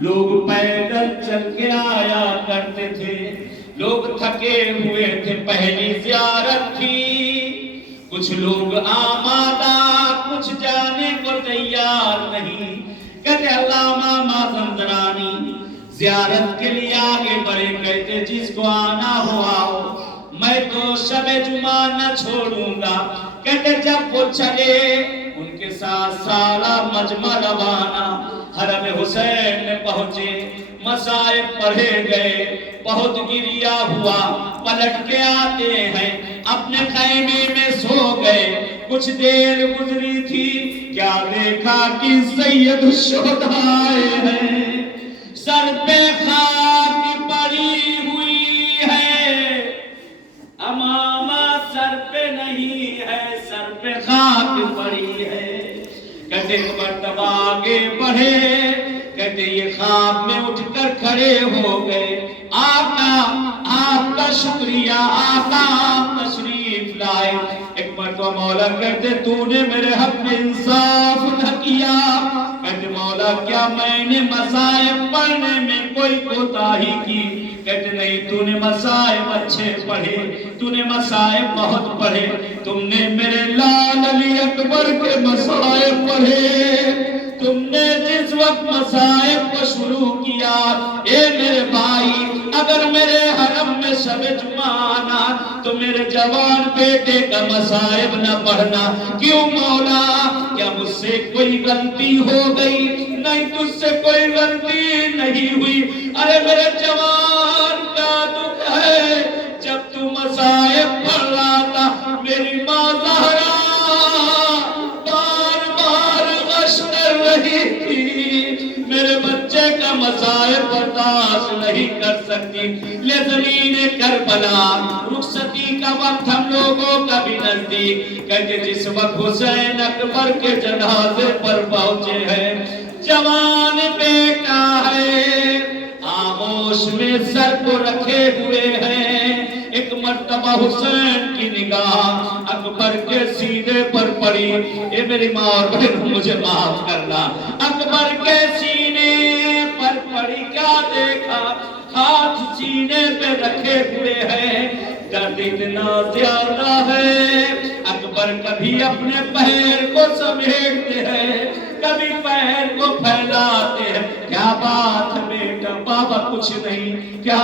لوگ پیدل چل کے آیا کرتے تھے، لوگ تھکے ہوئے تھے، پہلی زیارت تھی، کچھ لوگ آمادہ، کچھ جانے کو تیار نہیں۔ کہتے علامہ مازندرانی زیارت کے لیے آگے بڑھے، کہتے جس کو آنا ہو آؤ، میں تو شب جمعہ نہ چھوڑوں گا۔ کہتے جب وہ چلے ان کے ساتھ سارا مجمع روانہ حرم حسین میں پہنچے، مصائب پڑھے گئے، بہت گریا ہوا، پلٹ کے آتے ہیں، اپنے خیمے میں سو گئے۔ کچھ دیر گزری تھی، کیا دیکھا کہ سید الشہداء آئے ہیں، سر پہ خاک پڑی ہوئی ہے، امامہ سر پہ نہیں ہے، سر پہ خاک پڑی ہے۔ کہتے ایک مرتبہ آگے بڑھے، کہتے یہ خواب میں اٹھ کر کھڑے ہو گئے، آقا آپ کا شکریہ، آقا آپ تشریف لائے۔ ایک مرتبہ مولا کہتے تو نے میرے حق میں انصاف نہ کیا۔ کہتے مولا کیا میں نے مصائب پڑھنے میں کوئی کوتاہی کی؟ کہتے نہیں، تو نے مصائب اچھے پڑھے، تو نے مصائب بہت پڑھے، تم نے میرے لال علی اکبر کے مصائب پڑھے، تم نے جس وقت مصائب کو شروع کیا، اے میرے بھائی اگر میرے حرم میں شب جمعہ آنا تو میرے جوان بیٹے کا مصائب نہ پڑھنا۔ کیوں مولا؟ کیا مجھ سے کوئی غلطی ہو گئی؟ نہیں، تجھ سے کوئی غلطی نہیں ہوئی، ارے میرے جوان کا دکھ ہے، جب تو مصائب پڑھ رہا تھا میری ماں زہرا بار بار غش کر رہی تھی، میرے بچے کا مصائب برداشت نہیں کر سکتی، لے زمین کربلا رخصتی کا وقت ہم لوگوں کا بھی نزدیک۔ کہتے جس وقت حسین اکبر کے جنازے پر پہنچے ہیں، جوان بیٹا ہے، آغوش میں سر کو رکھے ہوئے ہیں، ایک مرتبہ حسین کی نگاہ اکبر کے سینے پر پڑی، اے میری ماں اور بہن مجھے معاف کرنا، اکبر کے سینے پر پڑی، کیا دیکھا؟ ہاتھ سینے پہ رکھے ہوئے ہیں، درد اتنا زیادہ ہے، اکبر کبھی اپنے پیر کو سمیٹتے ہیں، کبھی پیر کو پھیلاتے ہیں۔ کیا بات ہے بیٹا؟ بابا کچھ نہیں، کیا